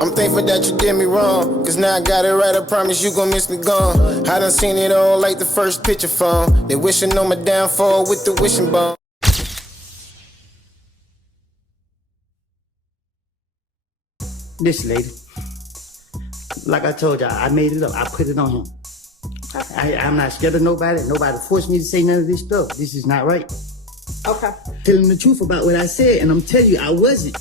I'm thankful that you did me wrong, cause now I got it right, I promise you gon' miss me gone. I done seen it all like the first picture phone. They wishing on my downfall with the wishing bone. This lady, like I told y'all, I made it up, I put it on him. I'm not scared of nobody. Nobody forced me to say none of this stuff. This is not right. Okay. Telling the truth about what I said, and I'm telling you, I wasn't.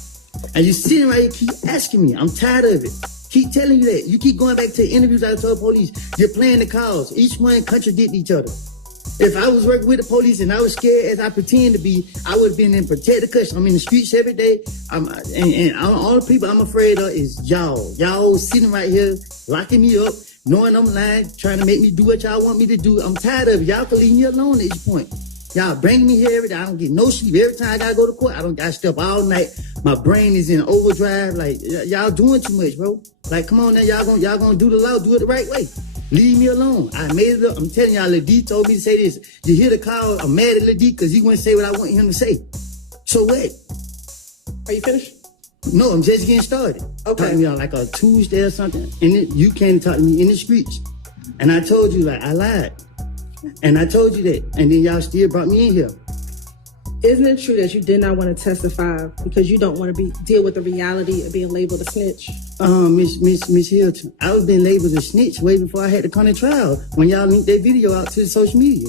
And you sitting right here, keep asking me. I'm tired of it. Keep telling you that. You keep going back to interviews I told police. You're playing the calls. Each one contradict each other. If I was working with the police and I was scared as I pretend to be, I would have been in protective custody. I'm in the streets every day. And all the people I'm afraid of is y'all. Y'all sitting right here, locking me up, knowing I'm lying, trying to make me do what y'all want me to do. I'm tired of it. Y'all can leave me alone at this point. Y'all bring me here every day. I don't get no sleep. Every time I gotta go to court, I stay up all night. My brain is in overdrive. Like, y'all doing too much, bro. Like, come on now, y'all gonna do the law, do it the right way. Leave me alone. I made it up. I'm telling y'all, Lil D told me to say this. You hear the call, I'm mad at Lil D because he wouldn't say what I want him to say. So what? Are you finished? No, I'm just getting started. Okay. Talking to me on like a Tuesday or something. And you came to talk to me in the streets. And I told you, like, I lied. And I told you that. And then y'all still brought me in here. Isn't it true that you did not want to testify because you don't want to deal with the reality of being labeled a snitch? Miss Hilton, I was being labeled a snitch way before I had to come to trial when y'all linked that video out to the social media.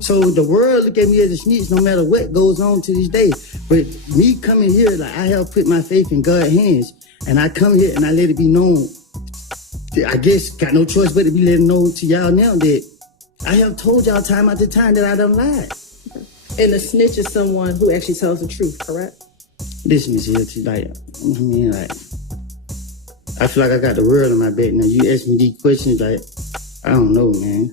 So the world look at me as a snitch no matter what goes on to this day. But me coming here, like, I have put my faith in God's hands. And I come here and I let it be known. I guess got no choice but to be letting know to y'all now that I have told y'all time after time that I done lied. And a snitch is someone who actually tells the truth, correct? Listen, Miss Hilton, like, I mean, like, I feel like I got the world in my back now. You ask me these questions, like, I don't know, man.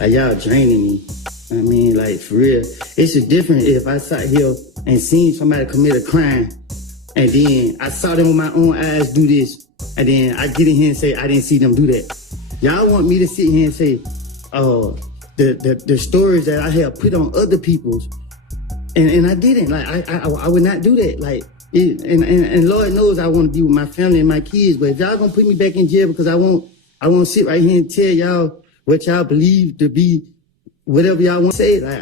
Like, y'all draining me. I mean, like, for real. It's just different if I sat here and seen somebody commit a crime, and then I saw them with my own eyes do this, and then I get in here and say, I didn't see them do that. Y'all want me to sit here and say, oh, the stories that I have put on other people's, and I didn't. Like, I would not do that. Like, and Lord knows I want to be with my family and my kids, but if y'all gonna put me back in jail because I won't sit right here and tell y'all what y'all believe to be whatever y'all want to say. Like,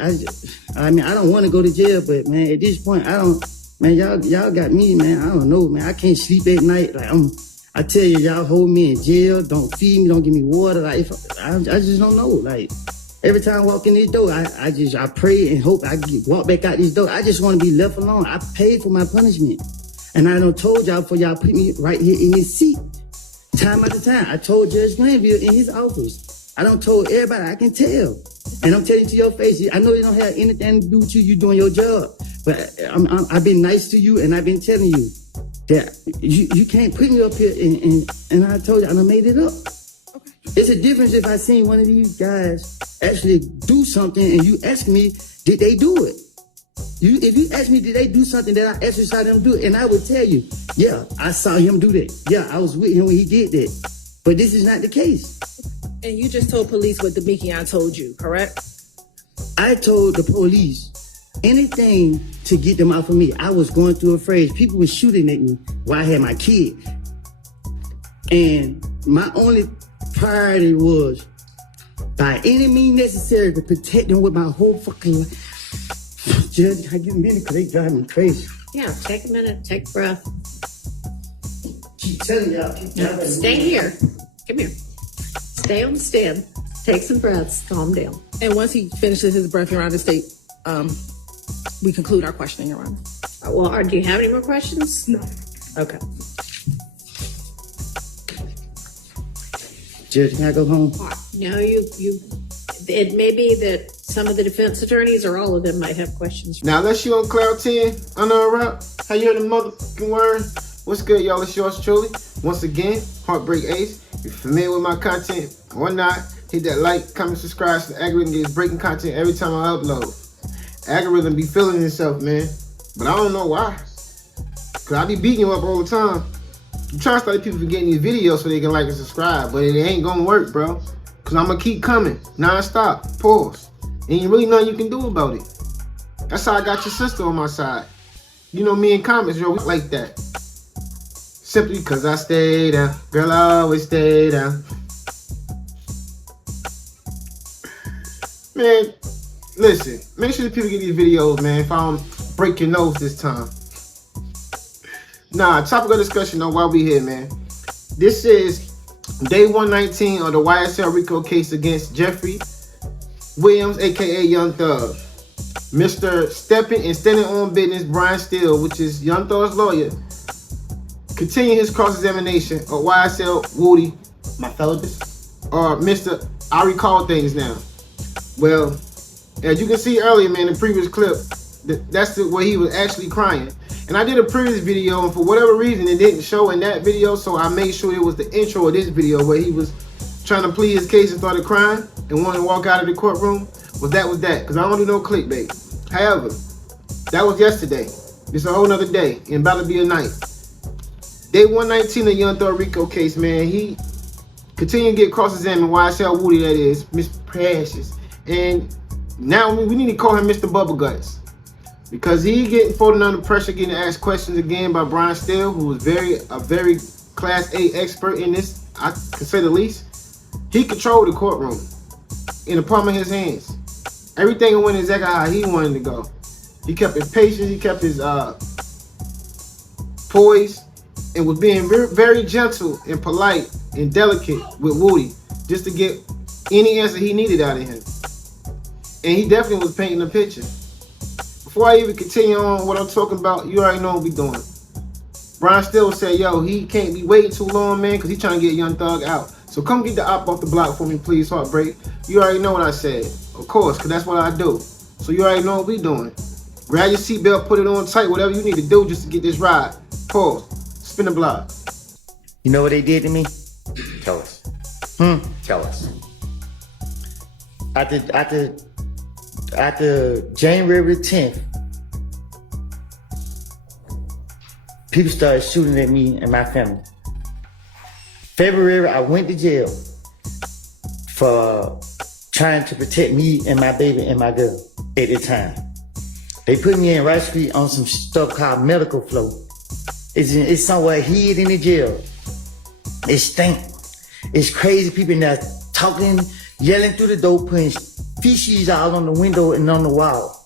I mean, I don't want to go to jail, but man, at this point, I don't, man, y'all got me, man. I don't know, man. I can't sleep at night. Like, I tell you, y'all hold me in jail, don't feed me, don't give me water. Like, I just don't know. Like, every time I walk in this door, I pray and hope I walk back out this door. I just want to be left alone. I paid for my punishment. And I done told y'all before y'all put me right here in this seat. Time after time, I told Judge Glanville in his office. I done told everybody, I can tell. And I'm telling you to your face, I know it don't have anything to do with you doing your job. But I've been nice to you and I've been telling you that you can't put me up here and I told you, I done made it up. Okay. It's a difference if I seen one of these guys actually do something and you ask me, did they do it? If you ask me, did they do something that I actually saw them do it? And I would tell you, yeah, I saw him do that. Yeah, I was with him when he did that. But this is not the case. And you just told police what Demekion told you, correct? I told the police anything to get them off of me. I was going through a phase. People were shooting at me while I had my kid. And my only priority was, by any means necessary, to protect them with my whole fucking life. Judge, I get a minute because they drive me crazy. Yeah, take a minute, take a breath. Keep telling y'all. Stay here. Come here. Stay on the stand. Take some breaths. Calm down. And once he finishes his breath, Your Honor, state, we conclude our questioning, Your Honor. Well, do you have any more questions? No. Okay. Judge, can I go home? No, it may be that some of the defense attorneys or all of them might have questions. Now, unless you on cloud 10, I know a rap. How you heard the motherfucking word? What's good, y'all? It's yours truly. Once again, HeartBreak Ace. If you're familiar with my content or not, hit that like, comment, subscribe so the algorithm gets breaking content every time I upload. Algorithm be feeling itself, man. But I don't know why. Cause I be beating you up all the time. I'm trying to start people from getting these videos so they can like and subscribe, but it ain't gonna work, bro. Cause I'm gonna keep coming, non-stop, pause. Ain't really nothing you can do about it. That's how I got your sister on my side. You know me and comments, yo, we like that. Simply because I stay down. Girl, I always stay down. Man, listen. Make sure the people get these videos, man. If I don't break your nose this time. Nah, topic of discussion on why we here, man. This is day 119 of the YSL RICO case against Jeffery Williams, aka Young Thug. Mr. Stepping and Standing on Business, Brian Steele, which is Young Thug's lawyer, continue his cross-examination of YSL Woody, my fellow, or Mr. I recall things now. Well, as you can see earlier, man, in the previous clip, that's where he was actually crying. And I did a previous video, and for whatever reason, it didn't show in that video, so I made sure it was the intro of this video where he was trying to plead his case and started crying and wanted to walk out of the courtroom. Was that, because I don't do no clickbait. However, that was yesterday. This is a whole nother day, and about to be a night. Day 119 of Young Thug RICO case, man. He continued to get cross-examined, YSL Woody, that is, Miss Precious. And now we need to call him Mr. Bubble Guts, because he getting folded under pressure, getting asked questions again by Brian Steele, who was a very Class A expert in this, I can say the least. He controlled the courtroom in the palm of his hands. Everything went exactly how he wanted to go. He kept his patience, he kept his poise, and was being very gentle and polite and delicate with Woody, just to get any answer he needed out of him. And he definitely was painting a picture. Before I even continue on what I'm talking about, you already know what we're doing. Brian Steele said, yo, he can't be waiting too long, man, because he's trying to get Young Thug out. So come get the op off the block for me, please, Heartbreak. You already know what I said. Of course, because that's what I do. So you already know what we're doing. Grab your seatbelt, put it on tight, whatever you need to do just to get this ride. Pause. Spin the block. You know what they did to me? Tell us. Tell us. After January 10th, people started shooting at me and my family. February, I went to jail for trying to protect me and my baby and my girl at the time. They put me in Rice Street on some stuff called medical flow. It's somewhere hid in the jail. It stink. It's crazy people in there talking, yelling through the door, putting feces all on the window and on the wall.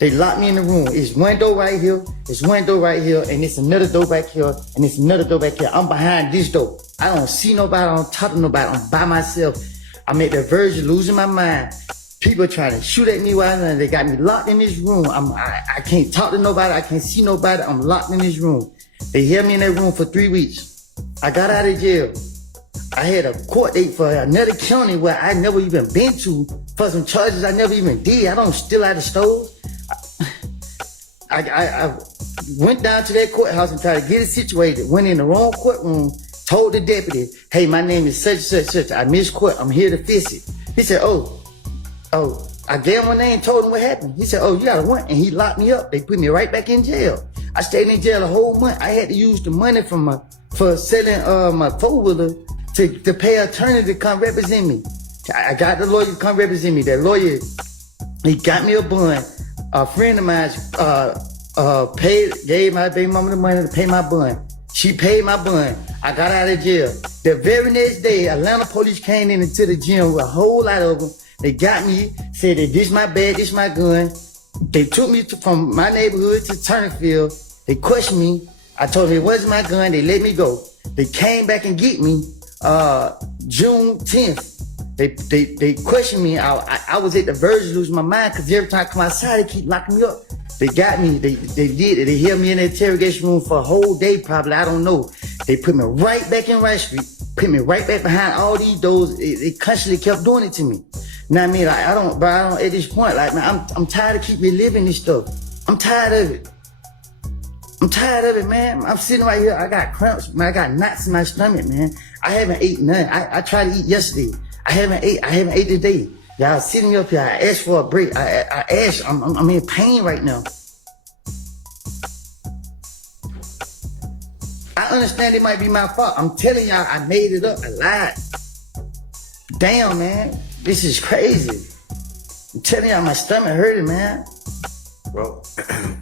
They locked me in the room. It's one door right here, it's one door right here, and it's another door back here, and it's another door back here. I'm behind this door. I don't see nobody, I don't talk to nobody, I'm by myself. I'm at the verge of losing my mind. People trying to shoot at me while they got me locked in this room. I can't talk to nobody, I can't see nobody, I'm locked in this room. They held me in that room for 3 weeks. I got out of jail. I had a court date for another county where I never even been to for some charges I never even did. I don't steal out of stores. I went down to that courthouse and tried to get it situated. Went in the wrong courtroom, told the deputy, hey, my name is such and such, such. I missed court, I'm here to fix it. He said, oh, I gave him my name, told him what happened. He said, oh, you got a warrant, and he locked me up. They put me right back in jail. I stayed in jail a whole month. I had to use the money for selling my four-wheeler to pay an attorney to come represent me. I got the lawyer to come represent me. That lawyer, he got me a bond. A friend of mine gave my baby mama the money to pay my bond. She paid my bond. I got out of jail. The very next day, Atlanta police came into the gym with a whole lot of them. They got me, said that this my bag, this my gun. They took me from my neighborhood to Turnerfield. They questioned me. I told them it wasn't my gun. They let me go. They came back and get me June 10th. They questioned me. I was at the verge of losing my mind because every time I come outside, they keep locking me up. They got me. They did it. They held me in the interrogation room for a whole day, probably. I don't know. They put me right back in Rice Street. Put me right back behind all these doors. They constantly kept doing it to me. Now I mean, like, I don't. At this point, like, man, I'm tired of keep reliving this stuff. I'm tired of it. I'm tired of it, man. I'm sitting right here. I got cramps, man. I got knots in my stomach, man. I haven't ate none. I tried to eat yesterday. I haven't ate today. Y'all sitting up here. I asked for a break. I asked. I'm in pain right now. I understand it might be my fault. I'm telling y'all, I made it up. I lied. Damn, man. This is crazy. I'm telling y'all, my stomach hurting, man. Well,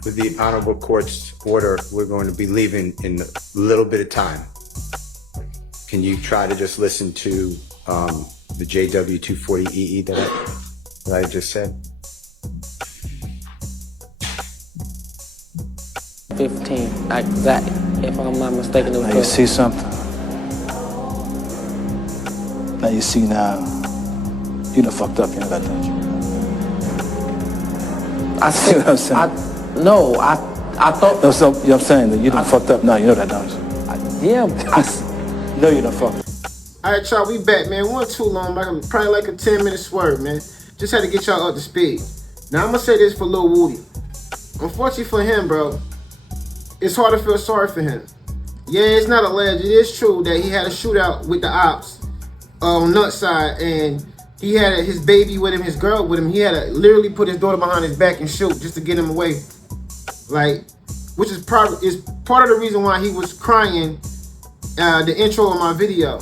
with the honorable court's order. We're going to be leaving in a little bit of time. Can you try to just listen to the JW240EE that I just said? 15, like that, if I'm not mistaken. Now you see something. Now you see now. You done fucked up, you know that, don't you? I See what I'm saying? I thought. No, so, you know what I'm saying? That you done fucked up now, you know that, don't you? Yeah, No, you done fucked up. All right, y'all, we back, man. We weren't too long, probably like a 10-minute swerve, man. Just had to get y'all up to speed. Now, I'm going to say this for Lil Woody. Unfortunately for him, bro, it's hard to feel sorry for him. Yeah, it's not alleged. It is true that he had a shootout with the ops on Nutside, and he had his baby with him, his girl with him. He had to literally put his daughter behind his back and shoot just to get him away. Like, which is part of the reason why he was crying the intro of my video.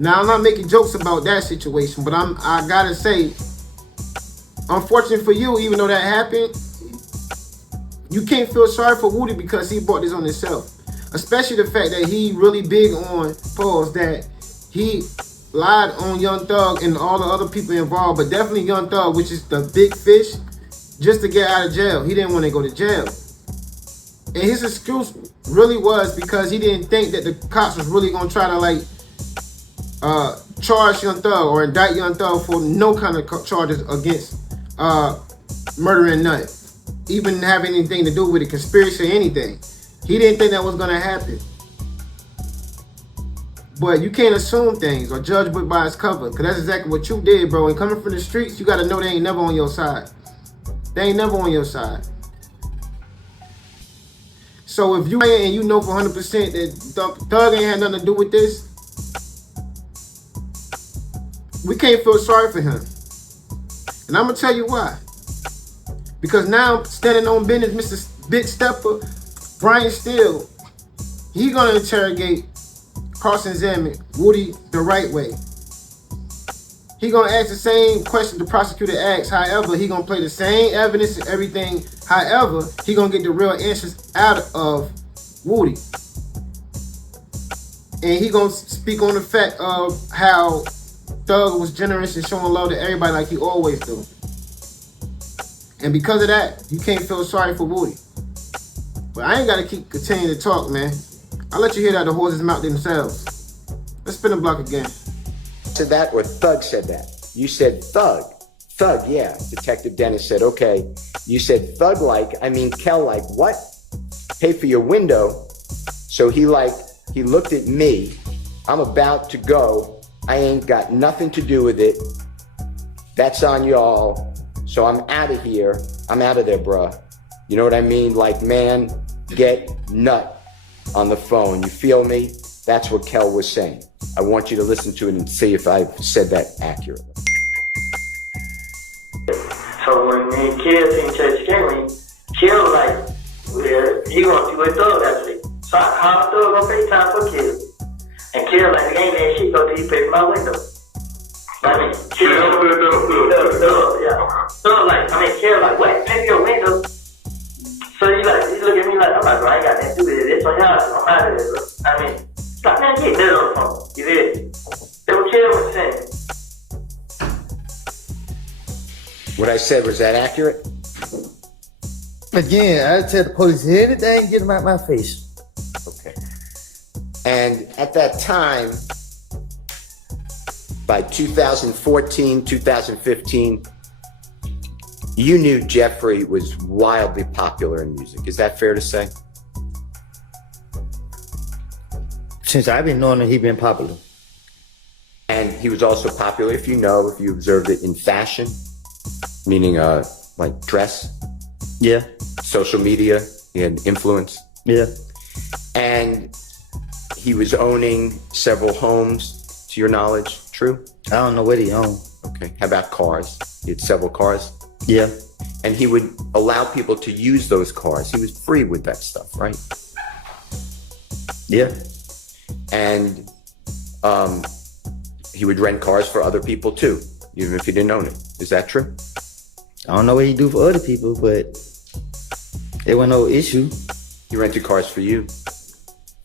Now, I'm not making jokes about that situation, but I gotta say, unfortunate for you, even though that happened, you can't feel sorry for Woody because he brought this on himself. Especially the fact that he really big on pause that he lied on Young Thug and all the other people involved, but definitely Young Thug, which is the big fish, just to get out of jail. He didn't want to go to jail. And his excuse really was because he didn't think that the cops was really going to try to like charge Young Thug or indict Young Thug for no kind of charges against murder and nothing. Even having anything to do with a conspiracy or anything. He didn't think that was going to happen. But you can't assume things or judge book by its cover, because that's exactly what you did, bro. And coming from the streets, you got to know they ain't never on your side. They ain't never on your side. So if you ain't and you know for 100% that Thug ain't had nothing to do with this, we can't feel sorry for him. And I'm going to tell you why. Because now, standing on business, Mr. Big Stepper, Brian Steele, he going to interrogate, cross-examine Woody the right way. He going to ask the same question the prosecutor asked. However, he going to play the same evidence and everything. However, he going to get the real answers out of Woody. And he going to speak on the fact of how Thug was generous and showing love to everybody like he always do. And because of that, you can't feel sorry for Woody. But I ain't got to continue to talk, man. I'll let you hear that the horses mouth themselves. Let's spin the block again. Said that or Thug said that? You said Thug. Thug, yeah. Detective Dennis said, okay. You said Thug-like, I mean Kel-like. What? Pay for your window. So he looked at me. I'm about to go. I ain't got nothing to do with it. That's on y'all. So I'm out of here. I'm out of there, bruh. You know what I mean? Like, man, get nut on the phone. You feel me? That's what Kel was saying. I want you to listen to it and see if I've said that accurately. So when me and Kel seen Church Henry, Kel like, well, he gonna see what Thug actually. So I called Thug on FaceTime for Kel. And Kel like, it ain't that shit go till you pay for my window. I mean, Kel, Kel like, what? Pay for your window? So he look at me like, I'm like, bro, I ain't got nothing to do with it. It's on y'all, I'm out of there, bro. I mean, stop, man, get that on the phone. You did. That's what Kel was saying. What I said, was that accurate? Again, I tell the police anything, get them out my face. Okay. And at that time, by 2014, 2015, you knew Jeffery was wildly popular in music. Is that fair to say? Since I've been knowing that he's been popular. And he was also popular, if you observed it, in fashion, meaning like dress. Yeah. Social media, he had influence. Yeah. And he was owning several homes, to your knowledge, true? I don't know what he owned. Okay, how about cars? He had several cars? Yeah. And he would allow people to use those cars. He was free with that stuff, right? Yeah. And he would rent cars for other people too, even if he didn't own it. Is that true? I don't know what he do for other people, but it wasn't no issue. He rented cars for you.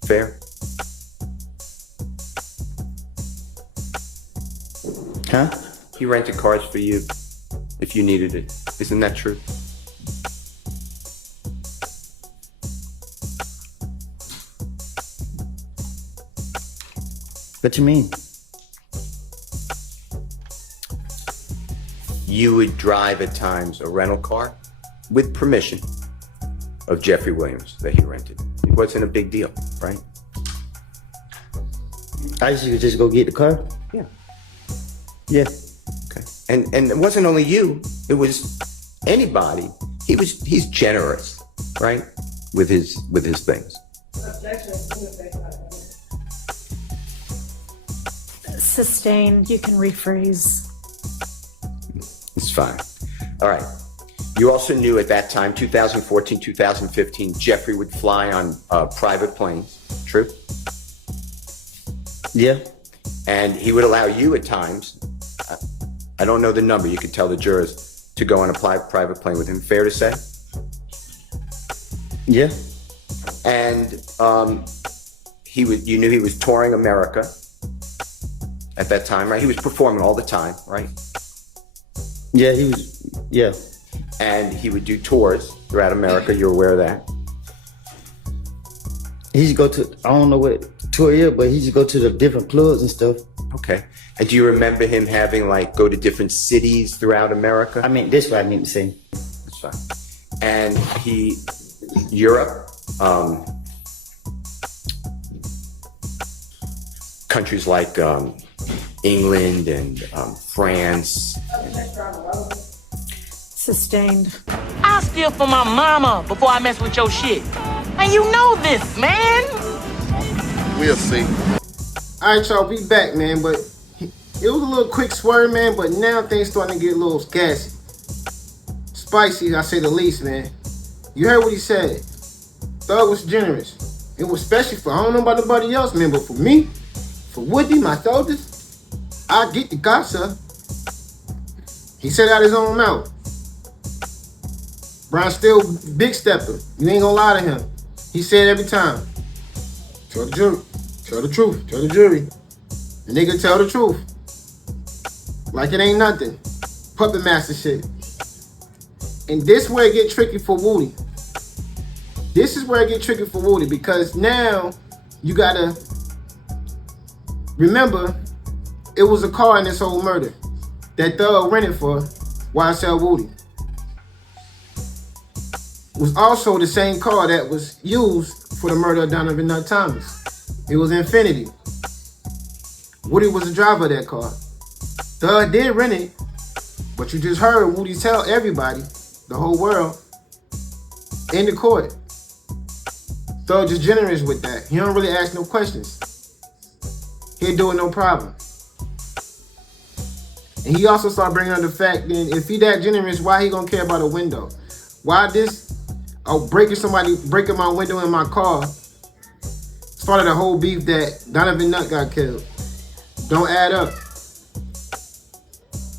Fair? Huh? He rented cars for you if you needed it. Isn't that true? What you mean? You would drive at times a rental car with permission of Jeffrey Williams that he rented. It wasn't a big deal, right? I used to just go get the car? Yeah. Yeah. Okay. And it wasn't only you, it was anybody. He's generous, right? With his things. Sustained, you can rephrase. It's fine. All right. You also knew at that time, 2014, 2015, Jeffrey would fly on private planes. True? Yeah. And he would allow you at times, I don't know the number, you could tell the jurors, to go on a private plane with him. Fair to say? Yeah. And you knew he was touring America at that time, right? He was performing all the time, right? Yeah, he was, yeah. And he would do tours throughout America. You're aware of that? He used to go to, I don't know what tour is, but he used to go to the different clubs and stuff. Okay. And do you remember him having, like, go to different cities throughout America? I mean, that's what I mean to say. That's fine. And Europe, countries like England and France. Sustained. I steal from my mama before I mess with your shit. And you know this, man. We'll see. All right, y'all, we back, man. But it was a little quick swerve, man. But now things starting to get a little gassy. Spicy, I say the least, man. You heard what he said. Thug was generous. It was especially for, I don't know about nobody else, man. But for me, for Woody, my soldiers, I get the gossip. He said out his own mouth. Brian still big stepper. You ain't gonna lie to him. He said every time, tell the jury, tell the truth, tell the jury. The nigga tell the truth. Like it ain't nothing. Puppet master shit. And this where it get tricky for Woody. This is where it get tricky for Woody because now you gotta remember it was a car in this whole murder that Thug rented for YSL Woody. Was also the same car that was used for the murder of Donovan Nut Thomas. It was Infinity. Woody was the driver of that car. Thug did rent it, but you just heard Woody tell everybody, the whole world, in the court. Thug just generous with that. He don't really ask no questions. He'll do it no problem. And he also started bringing up the fact that if he that generous, why he gonna care about a window? Why this? Breaking my window in my car started a whole beef that Donovan Nut got killed. Don't add up.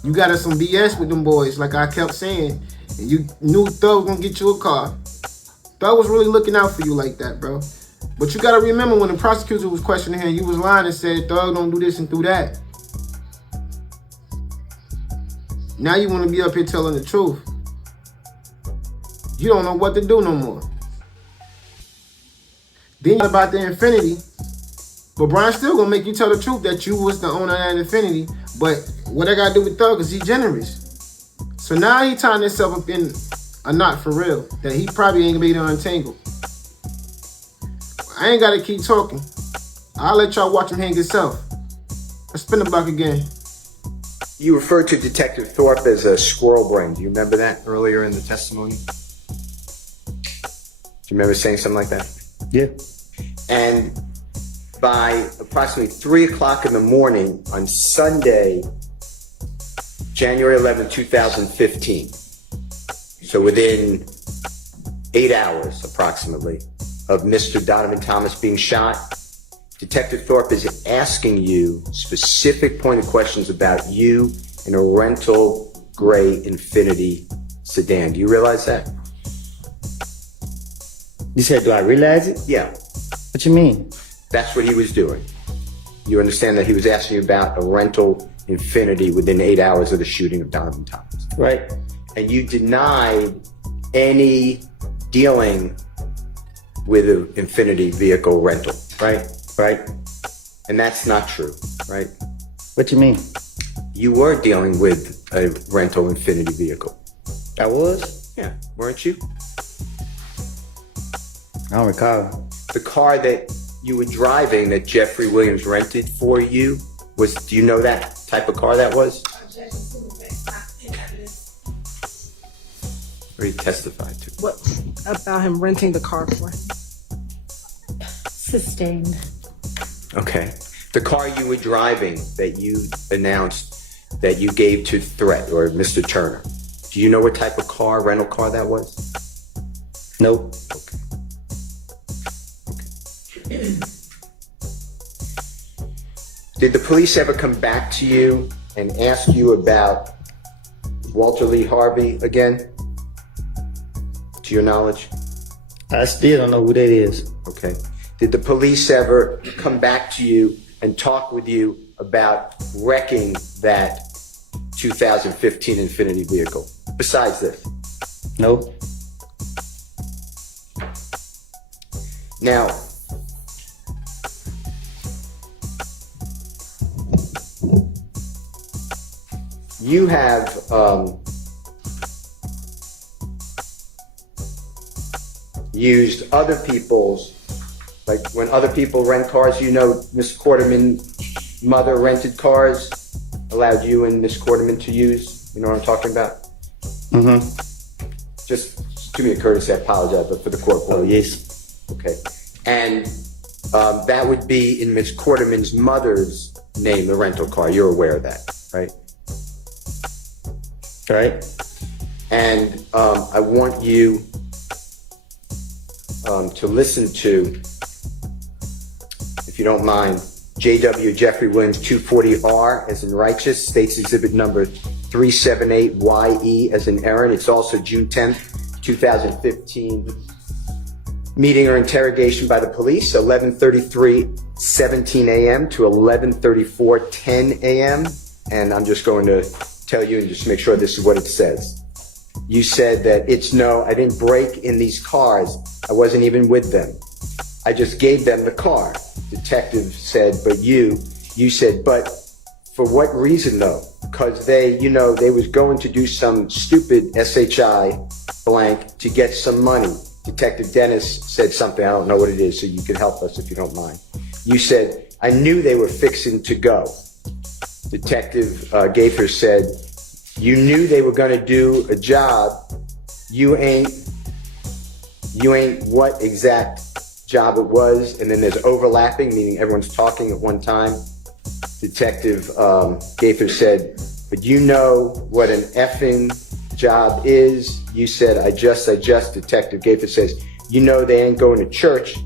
You got some BS with them boys, like I kept saying. And you knew Thug was gonna get you a car. Thug was really looking out for you like that, bro. But you gotta remember when the prosecutor was questioning him, you was lying and said Thug don't do this and do that. Now you wanna be up here telling the truth. You don't know what to do no more. Then about the Infinity, but Brian still gonna make you tell the truth that you was the owner of that Infinity. But what I gotta do with Thug is he generous. So now he tying himself up in a knot for real that he probably ain't gonna be able to untangle. I ain't gotta keep talking. I'll let y'all watch him hang himself. Let's spin the block again. You referred to Detective Thorpe as a squirrel brain. Do you remember that earlier in the testimony? Do you remember saying something like that? Yeah. And by approximately 3 o'clock in the morning on Sunday, January 11, 2015, so within 8 hours approximately of Mr. Donovan Thomas being shot, Detective Thorpe is asking you specific pointed questions about you in a rental gray Infinity sedan. Do you realize that? You said, do I realize it? Yeah, What you mean? that's what he was doing. You understand that he was asking you about a rental Infinity within 8 hours of the shooting of Donovan Thomas. Right. And you denied any dealing with an Infinity vehicle rental, right? Right. And that's not true, right? What you mean? You were dealing with a rental Infinity vehicle. I was? Yeah, weren't you? I don't recall. The car that you were driving that Jeffrey Williams rented for you was, do you know that type of car that was? Or he testified to? What about him renting the car for him? Sustained. Okay. The car you were driving that you announced that you gave to Threat or Mr. Turner, do you know what type of car, rental car that was? Nope. Okay. Did the police ever come back to you and ask you about Walter Lee Harvey again? To your knowledge? I still don't know who that is. Okay. Did the police ever come back to you and talk with you about wrecking that 2015 Infinity vehicle? Besides this? Nope. Now, you have used other people's, like when other people rent cars, you know, Miss Quarterman's mother rented cars, allowed you and Miss Quarterman to use, you know what I'm talking about? Mm-hmm. Just do me a courtesy, I apologize, but for the court. Oh, yes. Okay. And that would be in Miss Quarterman's mother's name, the rental car. You're aware of that, right? Right. And I want you to listen to, if you don't mind, JW Jeffrey Williams 240R as in righteous, States Exhibit number 378YE as in Aaron. It's also June 10th, 2015. Meeting or interrogation by the police, 11:33:17 a.m. to 11:34:10 a.m. And I'm just going to tell you and just make sure this is what it says. You said that I didn't break in these cars. I wasn't even with them. I just gave them the car. Detective said, but you said, but for what reason though? Because they was going to do some stupid SHI blank to get some money. Detective Dennis said something, I don't know what it is, so you can help us if you don't mind. You said, I knew they were fixing to go. Detective Gaither said, you knew they were going to do a job. You ain't what exact job it was. And then there's overlapping, meaning everyone's talking at one time. Detective Gaither said, but you know what an effing job is. You said, I just. Detective Gaither says, you know they ain't going to church.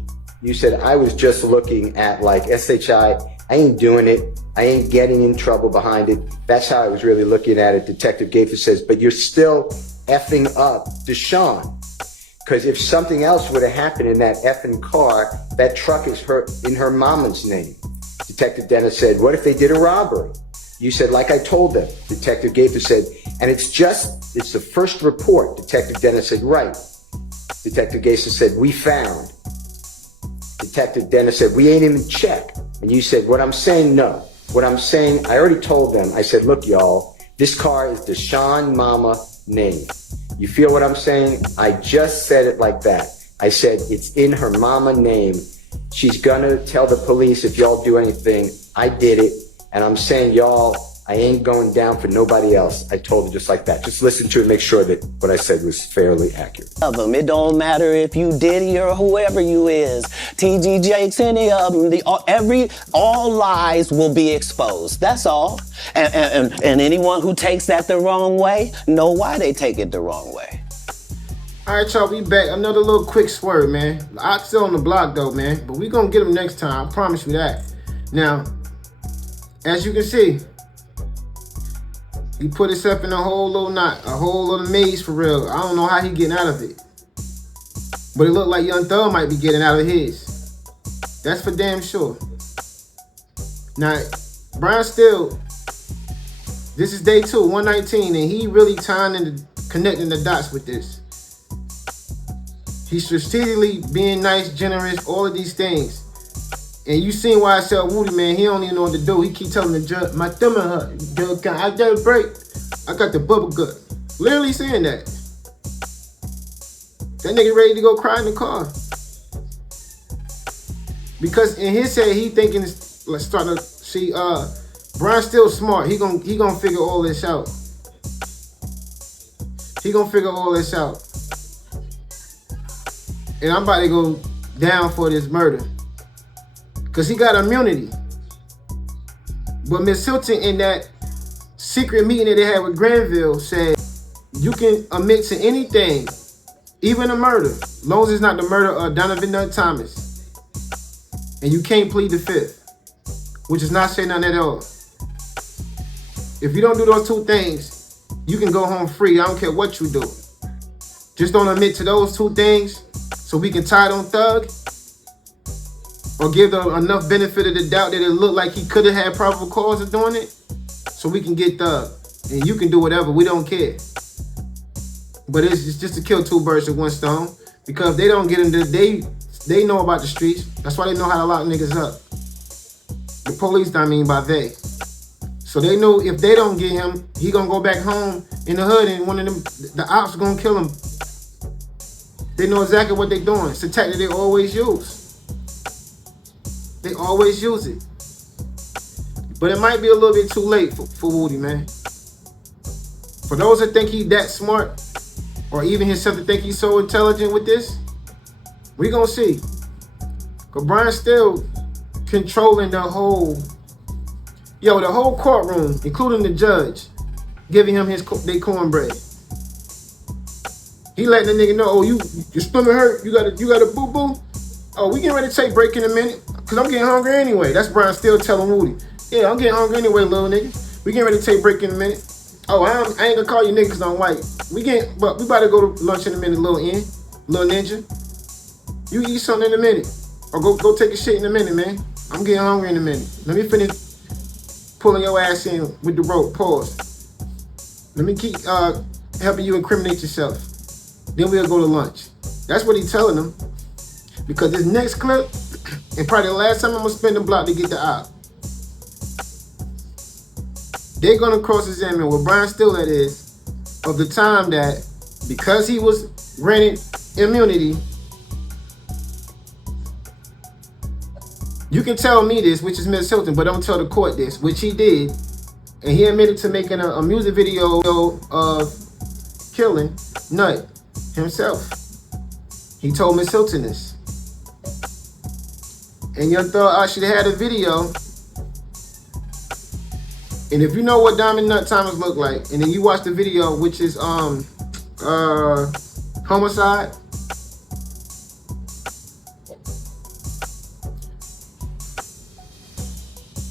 You said, I was just looking at like SHI. I ain't doing it. I ain't getting in trouble behind it. That's how I was really looking at it. Detective Gaither says, but you're still effing up Deshaun. Because if something else would have happened in that effing car, that truck is in her mama's name. Detective Dennis said, what if they did a robbery? You said, like I told them. Detective Gaither said, and it's the first report. Detective Dennis said, right. Detective Gaither said, we found. Detective Dennis said, we ain't even checked. And you said, what I'm saying, no. What I'm saying, I already told them. I said, look, y'all, this car is Deshaun Mama name. You feel what I'm saying? I just said it like that. I said, it's in her mama name. She's gonna tell the police if y'all do anything. I did it. And I'm saying, y'all, I ain't going down for nobody else. I told her just like that. Just listen to it and make sure that what I said was fairly accurate. Of them. It don't matter if you Diddy or whoever you is. TG Jakes, any of them. All lies will be exposed. That's all. And anyone who takes that the wrong way, know why they take it the wrong way. All right, y'all, we back. Another little quick swerve, man. I'm still on the block, though, man. But we gonna get him next time. I promise you that. Now, as you can see, he put himself in a whole little knot, a whole little maze for real. I don't know how he getting out of it. But it looked like Young Thug might be getting out of his. That's for damn sure. Now, Brian Still, this is day 2, 119, and he really connecting the dots with this. He's strategically being nice, generous, all of these things. And you seen YSL Woody, man, he don't even know what to do. He keep telling the judge, my thumb hurt, I got a break. I got the bubble gut. Literally saying that. That nigga ready to go cry in the car. Because in his head, he thinking, let's start to see, Brian Still smart. He gonna figure all this out. He gonna figure all this out. And I'm about to go down for this murder. Because he got immunity. But Miss Hilton, in that secret meeting that they had with Granville, said you can admit to anything, even a murder, as long as it's not the murder of Donovan Nut Thomas. And you can't plead the 5th, which is not saying nothing at all. If you don't do those 2 things, you can go home free. I don't care what you do. Just don't admit to those 2 things so we can tie it on Thug, or give them enough benefit of the doubt that it looked like he could have had probable cause of doing it, so we can get Thug. And you can do whatever, we don't care. But it's just to kill 2 birds with 1 stone, because they don't get into, they know about the streets. That's why they know how to lock niggas up. The police, I mean by they. So they know if they don't get him, he gonna go back home in the hood and one of them, the ops gonna kill him. They know exactly what they're doing. It's a tactic they always use. They always use it. But it might be a little bit too late for Woody, man. For those that think he's that smart, or even himself to think he's so intelligent with this, we gonna see. Cause Brian's still controlling the whole courtroom, including the judge, giving him they cornbread. He letting the nigga know, oh, your stomach hurt, you got a boo-boo. Oh, we getting ready to take break in a minute, cause I'm getting hungry anyway. That's Brian still telling Woody. Yeah, I'm getting hungry anyway, little nigga. We getting ready to take break in a minute. Oh, I ain't gonna call you nigga cause I'm white. But we about to go to lunch in a minute, little ninja. You eat something in a minute. Or go take a shit in a minute, man. I'm getting hungry in a minute. Let me finish pulling your ass in with the rope. Pause. Let me keep helping you incriminate yourself. Then we'll go to lunch. That's what he's telling them. Because this next clip, and probably the last time I'm gonna spin the block to get the op, they're gonna cross-examine with Brian Still, that is, of the time that because he was granted immunity, you can tell me this, which is Miss Hilton, but don't tell the court this, which he did, and he admitted to making a music video of killing Nut himself. He told Miss Hilton this. And Young Thug actually had a video. And if you know what Diamond Nut Thomas looked like, and then you watch the video, which is Homicide.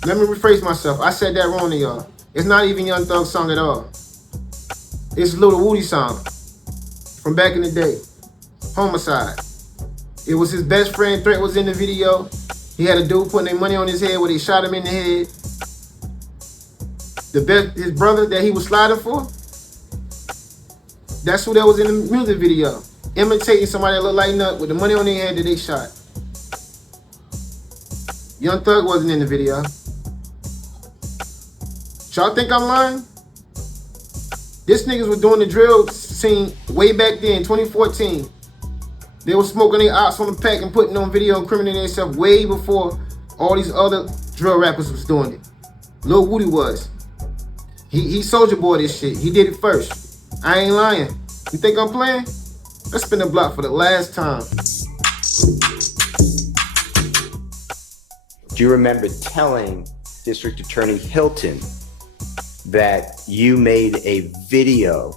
Let me rephrase myself. I said that wrong to y'all. It's not even Young Thug's song at all. It's Little Woody song from back in the day. Homicide. It was his best friend. Threat was in the video. He had a dude putting their money on his head where they shot him in the head. His brother that he was sliding for, that's who that was in the music video. Imitating somebody that looked like Nut with the money on their head that they shot. Young Thug wasn't in the video. Y'all think I'm lying? This niggas was doing the drill scene way back then, 2014. They were smoking their ops on the pack and putting on video incriminating themselves way before all these other drill rappers was doing it. Lil Woody was. He Soulja Boy this shit. He did it first. I ain't lying. You think I'm playing? Let's spin the block for the last time. Do you remember telling District Attorney Hilton that you made a video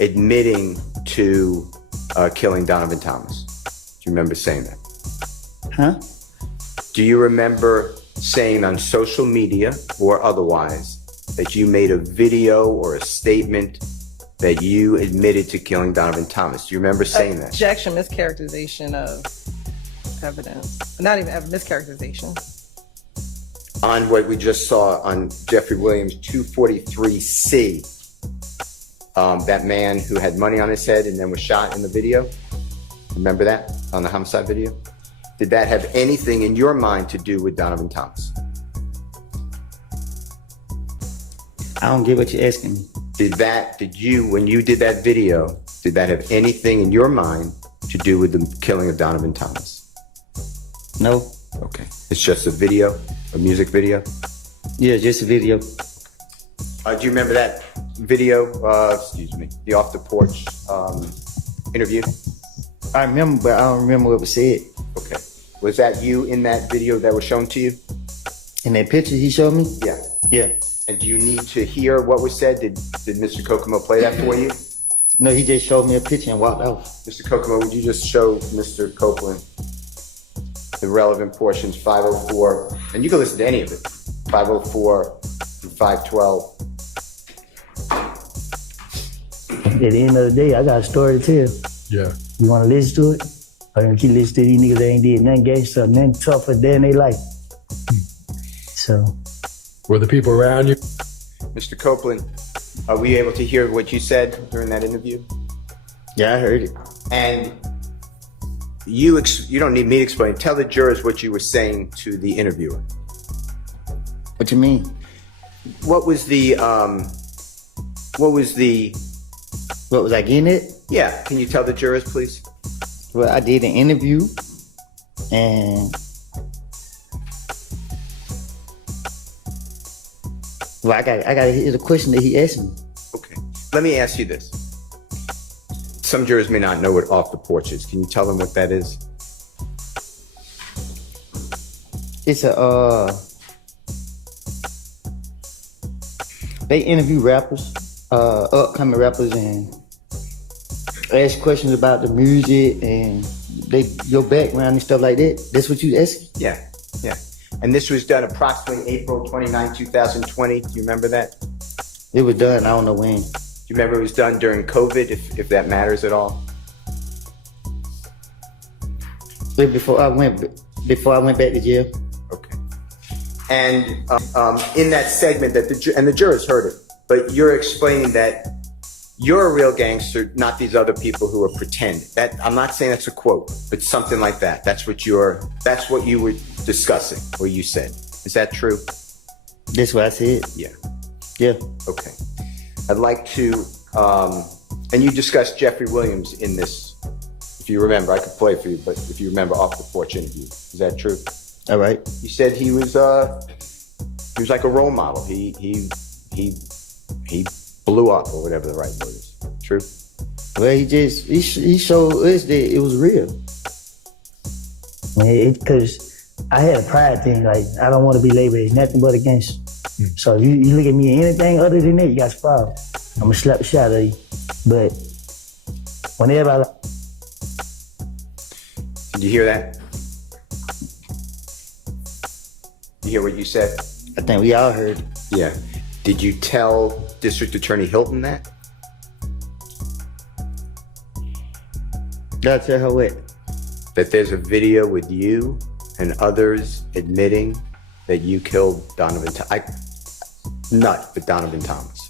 admitting to killing Donovan Thomas? Do you remember saying that? Huh? Do you remember saying on social media or otherwise that you made a video or a statement that you admitted to killing Donovan Thomas. Do you remember saying that? Objection, mischaracterization of evidence. Not even mischaracterization. On what we just saw on Jeffery Williams 243C, that man who had money on his head and then was shot in the video. Remember that on the homicide video? Did that have anything in your mind to do with Donovan Thomas? I don't get what you're asking me. When you did that video, did that have anything in your mind to do with the killing of Donovan Thomas? No. Okay. It's just a video, a music video? Yeah, just a video. Do you remember that video, the off the porch interview? I remember, but I don't remember what was said. Okay. Was that you in that video that was shown to you? In that picture he showed me? Yeah. Yeah. And do you need to hear what was said? Did Mr. Kokomo play that for you? No, he just showed me a picture and walked off. Mr. Kokomo, would you just show Mr. Copeland the relevant portions, 504, and you can listen to any of it, 504 through 512. At the end of the day, I got a story to tell. Yeah. You want to listen to it? Or you keep listening to these niggas that ain't did nothing gangster, nothing tougher than they life. So. Were the people around you? Mr. Copeland, are we able to hear what you said during that interview? Yeah, I heard it. And you don't need me to explain. Tell the jurors what you were saying to the interviewer. What you mean? What was I getting it? Yeah, can you tell the jurors, please? Well, I did an interview, and well, I gotta hear the question that he asked me. Okay, let me ask you this. Some jurors may not know what off the porch is. Can you tell them what that is? It's they interview rappers, upcoming rappers, and ask questions about the music and your background and stuff like that. That's what you ask? Yeah. And this was done approximately April 29, 2020. Do you remember that? It was done, I don't know when. Do you remember it was done during COVID, if that matters at all? Before I went back to jail. Okay. And in that segment, and the jurors heard it, but you're explaining that you're a real gangster, not these other people who are pretending. That I'm not saying that's a quote, but something like that. That's what you were discussing, or you said. Is that true? That's what I said. Yeah. Yeah. Okay. I'd like to, and you discussed Jeffery Williams in this. If you remember, I could play for you, but if you remember off the porch interview, is that true? All right. You said he was like a role model. He blew up, or whatever the right word is. True? Well, he showed us that it was real. Because I had a pride thing, like I don't want to be labeled as nothing but a gangster. So you look at me anything other than that, you got a problem. I'm gonna slap the shit out of you. But whenever Did you hear that? You hear what you said? I think we all heard. Yeah. Did you tell District Attorney Hilton that? Did I tell her what? That there's a video with you and others admitting that you killed Donovan Donovan Thomas.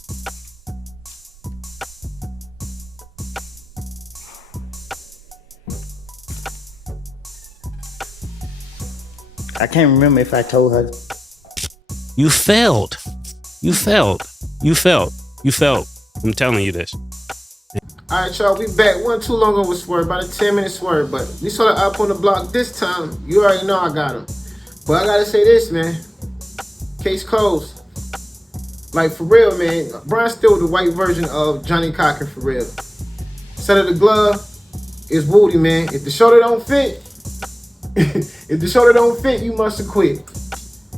I can't remember if I told her. You failed. I'm telling you this. Alright, y'all, we back. One too long of a swerve, about a 10-minute swerve, but we saw the up on the block this time. You already know I got him. But I gotta say this, man. Case closed. Like, for real, man. Brian still the white version of Johnny Cochran, for real. Set of the glove is Woody, man. If the shoulder don't fit, you must have quit.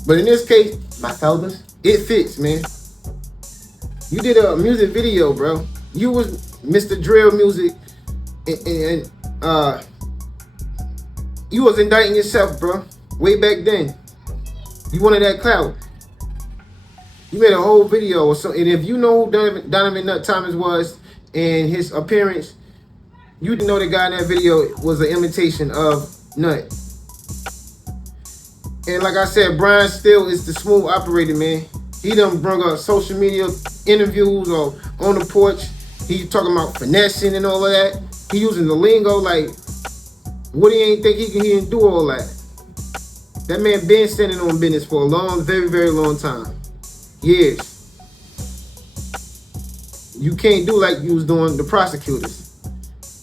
But in this case, my fellas, it fits, man. You did a music video, bro. You was Mr. Drill Music, and you was indicting yourself, bro. Way back then. You wanted that clout. You made a whole video or something. And if you know who Donovan Nut Thomas was, and his appearance, you know the guy in that video was an imitation of Nut. And like I said, Brian still is the smooth operator, man. He done brought up social media interviews or on the porch. He talking about finessing and all of that. He using the lingo like, what he ain't think he can do all that. That man been standing on business for a long, very, very long time. Years. You can't do like you was doing the prosecutors.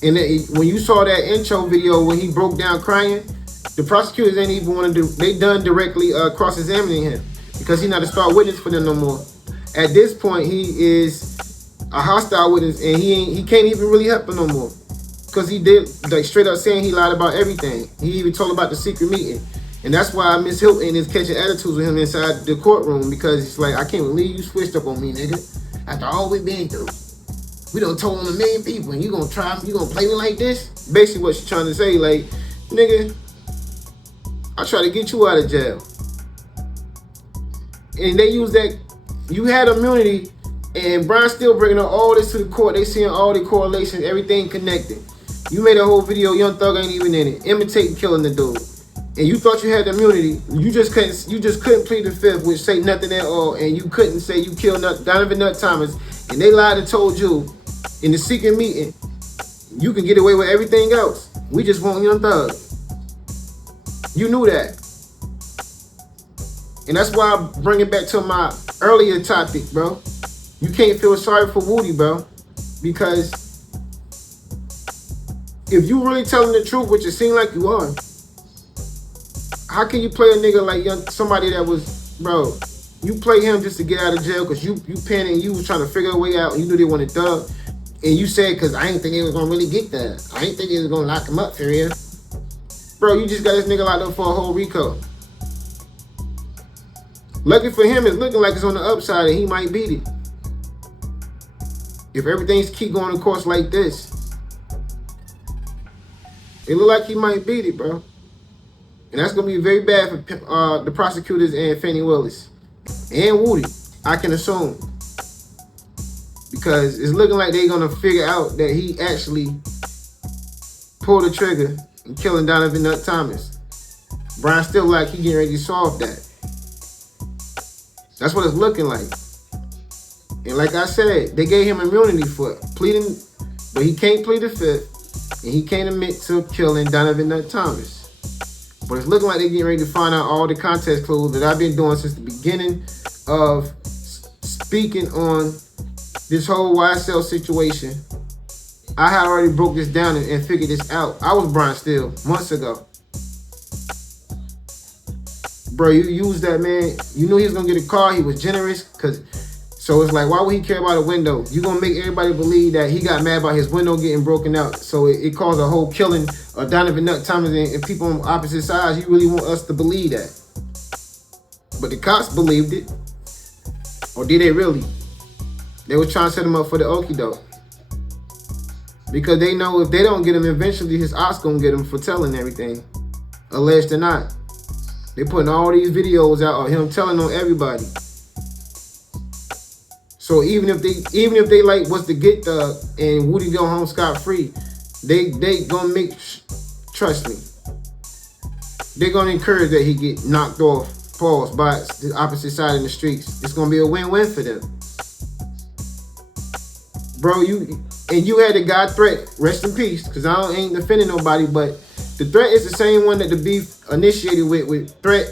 And when you saw that intro video when he broke down crying, the prosecutors ain't even want to do, they done directly cross-examining him because he's not a star witness for them no more. At this point, he is a hostile witness and he can't even really help him no more. Because he did, like, straight up saying he lied about everything. He even told about the secret meeting. And that's why Miss Hilton is catching attitudes with him inside the courtroom, because it's like, I can't believe you switched up on me, nigga. After all we've been through. We done told on 1 million people and you gonna play me like this? Basically what she's trying to say, like, nigga, I try to get you out of jail. And they use that, you had immunity, and Brian still bringing up all this to the court. They seeing all the correlations, everything connected. You made a whole video, Young Thug ain't even in it, imitating killing the dude. And you thought you had immunity. You just couldn't plead the fifth, which say nothing at all, and you couldn't say you killed Donovan Nut Thomas. And they lied and told you in the secret meeting, you can get away with everything else. We just want Young Thug. You knew that. And that's why I bring it back to my earlier topic, bro. You can't feel sorry for Woody, bro. Because if you really telling the truth, which it seems like you are, how can you play a nigga like somebody that was, bro, you play him just to get out of jail because you panicked and you was trying to figure a way out and you knew they wanted Thug. And you said, because I ain't think they was going to really get that. I ain't think they was going to lock him up for real. Bro, you just got this nigga locked up for a whole RICO. Lucky for him, it's looking like it's on the upside and he might beat it. If everything's keep going on course like this, it look like he might beat it, bro. And that's going to be very bad for the prosecutors and Fannie Willis. And Woody, I can assume. Because it's looking like they're going to figure out that he actually pulled the trigger and killing Donovan Nut Thomas. Brian still like he getting ready to solve that. That's what it's looking like. And like I said, they gave him immunity for pleading, but he can't plead the fifth, and he can't admit to killing Donovan Nut Thomas. But it's looking like they're getting ready to find out all the context clues that I've been doing since the beginning of speaking on this whole YSL situation. I had already broke this down and figured this out. I was Brian Steele months ago. Bro, you used that, man. You knew he was going to get a car. He was generous. So it's like, why would he care about a window? You're going to make everybody believe that he got mad about his window getting broken out. So it caused a whole killing of Donovan Nut Thomas and people on opposite sides. You really want us to believe that. But the cops believed it. Or did they really? They were trying to set him up for the okie doke. Because they know if they don't get him, eventually his ops going to get him for telling everything. Alleged or not. They putting all these videos out of him telling on everybody. So even if they like was to get Thug and Woody go home scot-free, they gonna make, trust me, they're gonna encourage that he get knocked off, paused by the opposite side in the streets. It's gonna be a win-win for them. Bro, you had the guy threat, rest in peace, because I ain't defending nobody, but the threat is the same one that the beef initiated with threat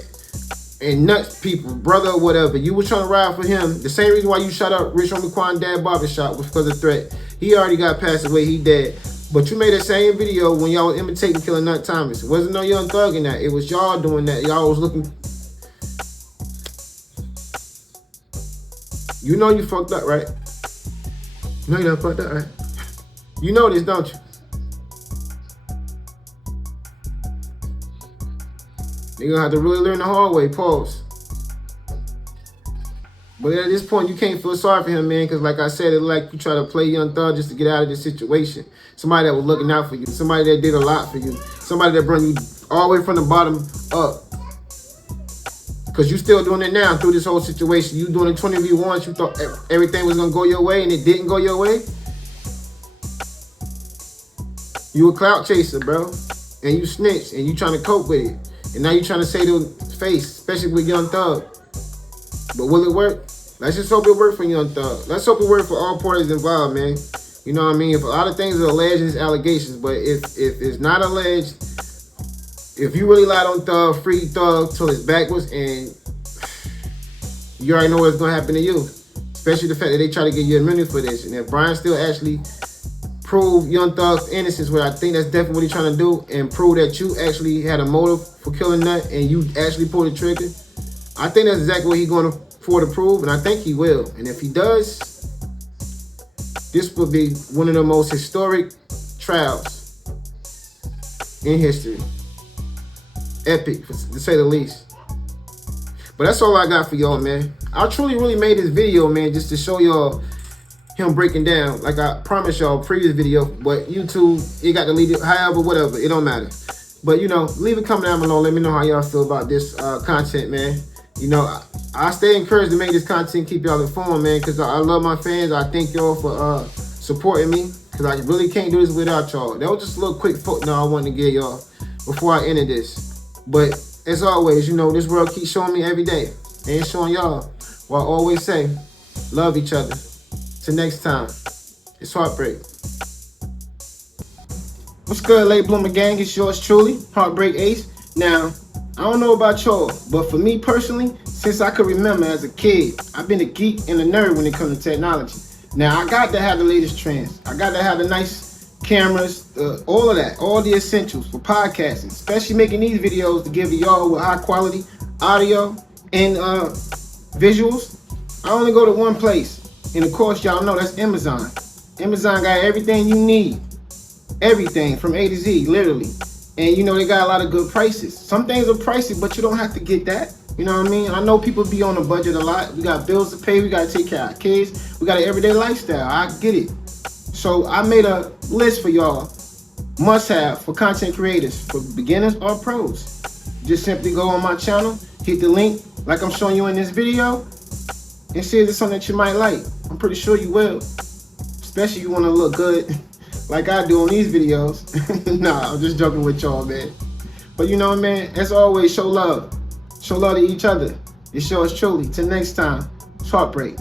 and nuts people, brother or whatever. You were trying to ride for him. The same reason why you shot up Rich Homie Quan Dad Barbershop was because of threat. He already got passed away, he dead. But you made that same video when y'all was imitating killing Nut Thomas. It wasn't no Young Thug in that. It was y'all doing that. Y'all was looking. You know you fucked up, right? You know you done fucked up, right? You know this, don't you? You're gonna have to really learn the hard way, pause. But at this point, you can't feel sorry for him, man, because like I said, it's like you try to play Young Thug just to get out of this situation. Somebody that was looking out for you, somebody that did a lot for you, somebody that brought you all the way from the bottom up. Because you still doing it now through this whole situation. You doing it 20v1s, you thought everything was gonna go your way and it didn't go your way. You a clout chaser, bro. And you snitch and you trying to cope with it. And now you trying to say to his face, especially with Young Thug. But will it work? Let's just hope it work for Young Thug. Let's hope it work for all parties involved, man. You know what I mean? If a lot of things are alleged, it's allegations. But if it's not alleged, if you really lied on Thug, free Thug till it's backwards, and you already know what's gonna happen to you. Especially the fact that they try to get you immunity for this. And if Brian still actually prove Young Thug's innocence, what I think that's definitely what he's trying to do, and prove that you actually had a motive for killing Nut and you actually pulled the trigger, I think that's exactly what he's going for to prove, and I think he will. And if he does, this will be one of the most historic trials in history. Epic, to say the least. But that's all I got for y'all, man. I truly really made this video, man, just to show y'all him breaking down. Like I promised y'all previous video, but YouTube, it got deleted. However, whatever, it don't matter. But you know, leave a comment down below. Let me know how y'all feel about this content, man. You know, I stay encouraged to make this content, keep y'all informed, man, because I love my fans. I thank y'all for supporting me, because I really can't do this without y'all. That was just a little quick footnote I wanted to give y'all before I ended this. But as always, you know, this world keeps showing me every day, and showing y'all. Well, I always say, love each other. Till next time, it's Heartbreak. What's good, Late Bloomer gang? It's yours truly, Heartbreak Ace. Now, I don't know about y'all, but for me personally, since I could remember as a kid, I've been a geek and a nerd when it comes to technology. Now, I got to have the latest trends. I got to have the nice cameras, all of that, all the essentials for podcasting, especially making these videos to give y'all with high quality audio and visuals. I only go to one place, and of course, y'all know that's Amazon. Amazon got everything you need. Everything from A to Z, literally. And you know, they got a lot of good prices. Some things are pricey, but you don't have to get that. You know what I mean? I know people be on a budget a lot. We got bills to pay. We got to take care of our kids. We got an everyday lifestyle. I get it. So I made a list for y'all. Must have for content creators, for beginners or pros. Just simply go on my channel, hit the link like I'm showing you in this video, and see if it's something that you might like. I'm pretty sure you will. Especially if you want to look good like I do on these videos. Nah, I'm just joking with y'all, man. But you know, man, as always, show love. Show love to each other. It's yours truly. Till next time, it's Heartbreak.